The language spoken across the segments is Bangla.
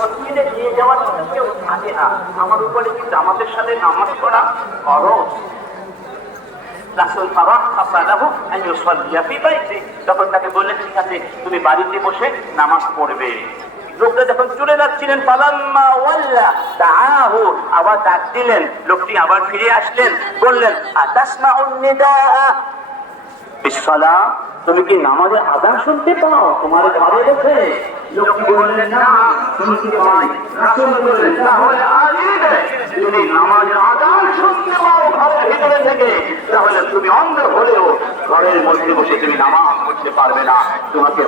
মসজিদে নিয়ে যাওয়ার জন্য কেউ থাকে না। আমার উপরে সাথে নামাজ পড়া তখন তাকে বললেন, ঠিক আছে, তুমি বাড়িতে বসে নামাজ পড়বে। লোকটা যখন চলে যাচ্ছিলেন আবার ডাক দিলেন। লোকটি আবার ফিরে আসলেন, বললেন, আতাসমাউন তুমি কি নামাজের আদান শুনতে পাও? তোমার ঘরে বসে তুমি হলেও ঘরের মধ্যে বসে তুমি নামাজ পারবে না। তোমাকে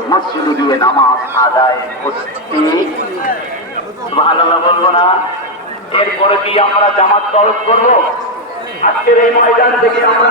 নামাজ আদায় বলব না। এরপরে কি আমরা জামাত তরফ করব? আজকের এই ময়দান থেকে আমরা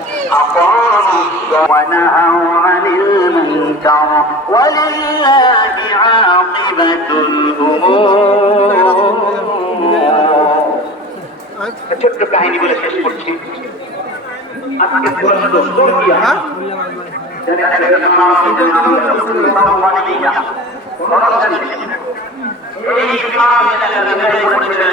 إن مكناهم في الأرض أقاموا الصلاة ونهوا عن المنكر ولله عاقبة الأمور ছোট্ট কাহিনী বলে শেষ করছি আজকে প্রশ্ন সুরকিয়া এই ইমাম এলাকায় পড়েছিলেন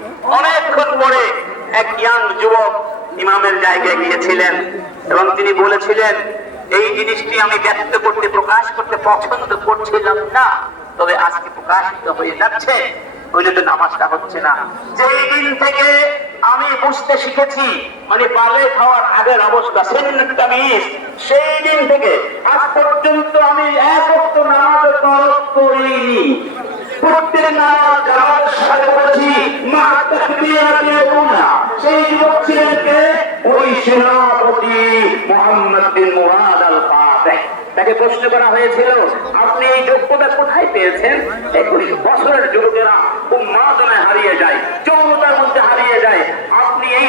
অনেকক্ষণ পরে এক ইয়াং যুবক ইমামের জায়গায় গিয়েছিলেন এবং তিনি বলেছিলেন, এই জিনিসটি আমি ব্যক্ত করতে, প্রকাশ করতে পছন্দ করছিলাম না, তবে আজকে প্রকাশিত হয়ে যাচ্ছে। নামাজটা হচ্ছে না। যেই দিন থেকে আমি বুঝতে শিখেছি মানে আমি এক নামাজ করিনি। প্রত্যেক নামাজ তাকে প্রশ্ন করা হয়েছিল, আপনি এই যোগ্যতা কোথায় পেয়েছেন? একুশ বছরের যুবকেরা উন্মাদনায় হারিয়ে যায় যৌনতার মধ্যে হারিয়ে যায় আপনি এই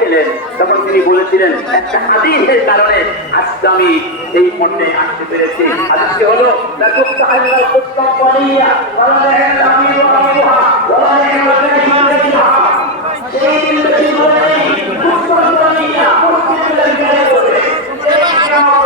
পেলেন তখন তিনি বলেছিলেন, একটা হাদিসের কারণে আজকে আমি এই পণ্যে আসতে পেরেছি। আজকে হলো লা তুফতাহাল্লাল কুত্তাফানিয়া ওয়া লা ইয়াহমিলু আমিহা ওয়া লা ইয়াহমিলু সেই দিন বেশি বলে নেই কুত্তাফানিয়া মুসলিমদের গায়ে বলে এই নাম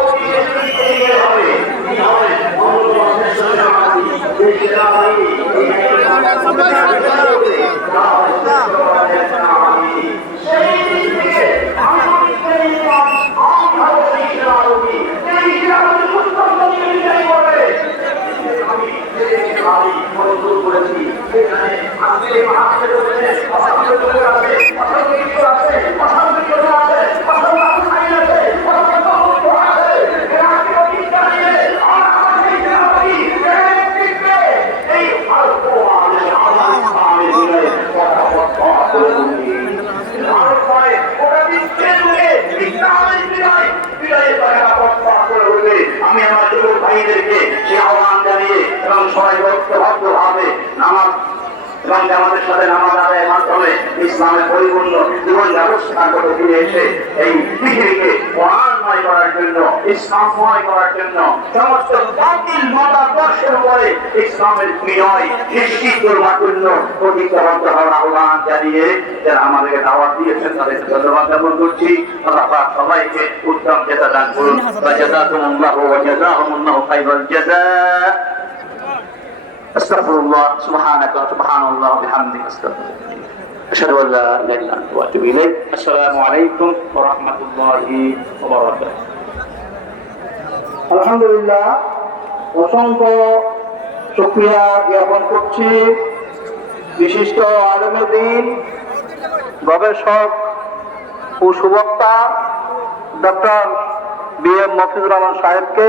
আমি আমার যুবক ভাইদেরকে সে আহ্বান জানিয়ে এবং সবাই ঐক্যবদ্ধ এবং আমাদের সাথে নামাজ আদায়ের মাধ্যমে ইসলামের পরিপূর্ণ জীবন ব্যবস্থা করে ফিরে এসে এই পৃথিবীকে কোরআনময় করার জন্য ইসলামময় করার জন্য সমস্ত বাতিল মতাদর্শের উপরে ইসলামের বিনয় নিশ্চিত করবার জন্য প্রতিজ্ঞাবদ্ধ হওয়ার আহ্বান জানিয়ে যারা আমাদেরকে দাওয়াত দিয়েছেন তাদেরকে ধন্যবাদ জ্ঞাপন করছি। আল্লাহ সবাইকে উত্তম জেতা দান করুন। জাযাকুমুল্লাহু ওয়া জাযাহুমুল্লাহু খাইরাল জাযা আস্তাগফিরুল্লাহ, সুবহানাকা, সুবহানাল্লাহ আশহাদু ইলাহা ইল্লা আনতা ওয়া আতুবু ইলাইক। আসসালামু আলাইকুম ওয়া রাহমাতুল্লাহি ওয়া আলহামদুলিল্লাহ, অসংখ্য জ্ঞাপন করছি। বিশিষ্ট আলমদিন গবেষক ও সুবক্তা doctor B M Mafizur Rahman সাহেবকে।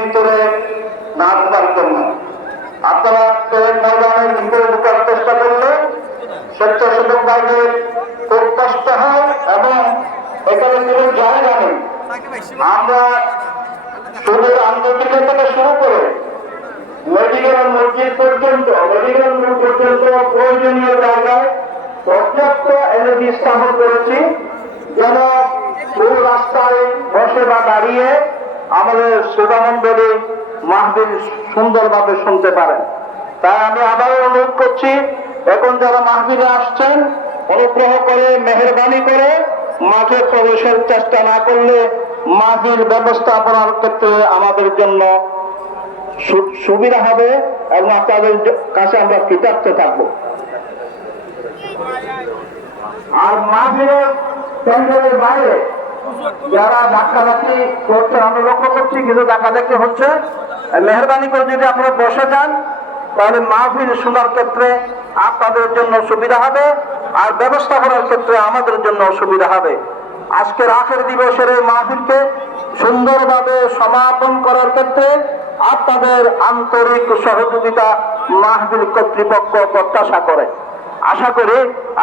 ভিতরে না ঢোকার জন্য। আপনারা করেন ময়দানের ভিতরে ঢোকার চেষ্টা করলে স্বেচ্ছাসেবক ভাইদের খুব হয় এবং এখানে কোনো জায়গা নেই। আমরা শুধু শুরু করে মেডিকেল মসজিদ পর্যন্ত, মেডিকেল পর্যন্ত প্রয়োজনীয় জায়গায় পর্যাপ্ত এলইডি স্থাপন করেছি। যেন পুরো রাস্তায় বসে বা দাঁড়িয়ে আমাদের শ্রোতামণ্ডলী মাহবিল সুন্দরভাবে শুনতে পারেন। তাই আমি আবারও অনুরোধ করছি, এখন যারা মাহবিলে আসছেন, অনুগ্রহ করে, মেহরবানি করে মাঠে প্রবেশের চেষ্টা না করলে মাহবিল ব্যবস্থাপনার ক্ষেত্রে আমাদের জন্য সুবিধা হবে এবং আপনাদের কাছে আমরা কৃতার্থ থাকব। আর কেন্দ্রের বাইরে যারা ধাক্কাধাক্কি করছেন, আমরা লক্ষ্য করছি কিছু ধাক্কাধাক্কি হচ্ছে। মেহরবানি করে যদি আপনারা বসে যান, তাহলে মাহফিল শোনার ক্ষেত্রে আপনাদের জন্য সুবিধা হবে, আর ব্যবস্থাপনার ক্ষেত্রে আমাদের জন্য সুবিধা হবে। আজকের আখের দিবসের এই মাহফিলকে সুন্দরভাবে সমাপন করার ক্ষেত্রে আপনাদের আন্তরিক সহযোগিতা মাহফিল কর্তৃপক্ষ প্রত্যাশা করে। আশা করি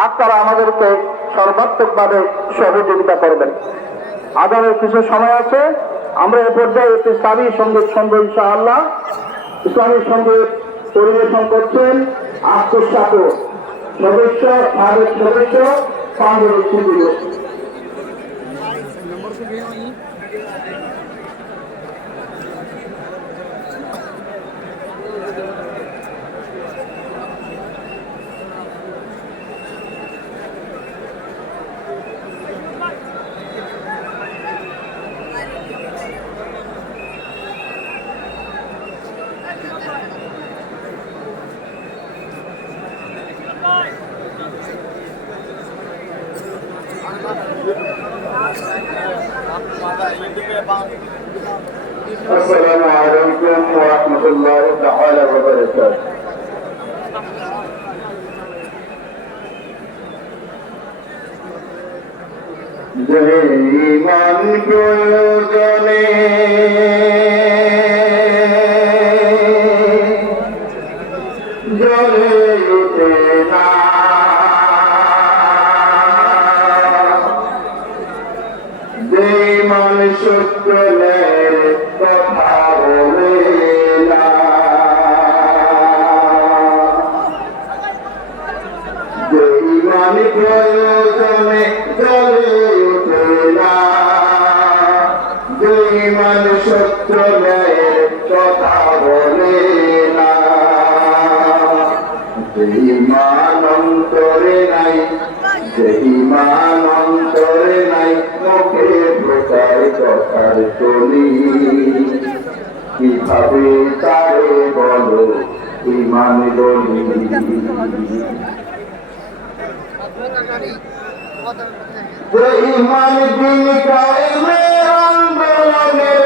আপনারা আমাদেরকে সর্বাত্মকভাবে সহযোগিতা করবেন। আগামী কিছু সময় আছে। আমরা এ পর্যায়ে একটি ইসলামী সংগীত শুনব ইনশাআল্লাহ। ইসলামী সংগীত পরিবেশন করছেন আত্মসাত সদস্য ভারত সদস্য পাঞ্জাবী السلام عليكم ورحمة الله تعالى وبركاته جهنم كل ظليم যেই মান অন্তরে নাই, মুখে প্রচার কথার চলি কীভাবে তারে বলো ইমান বলি ইমান দিন কায়েমের আন্দোলনের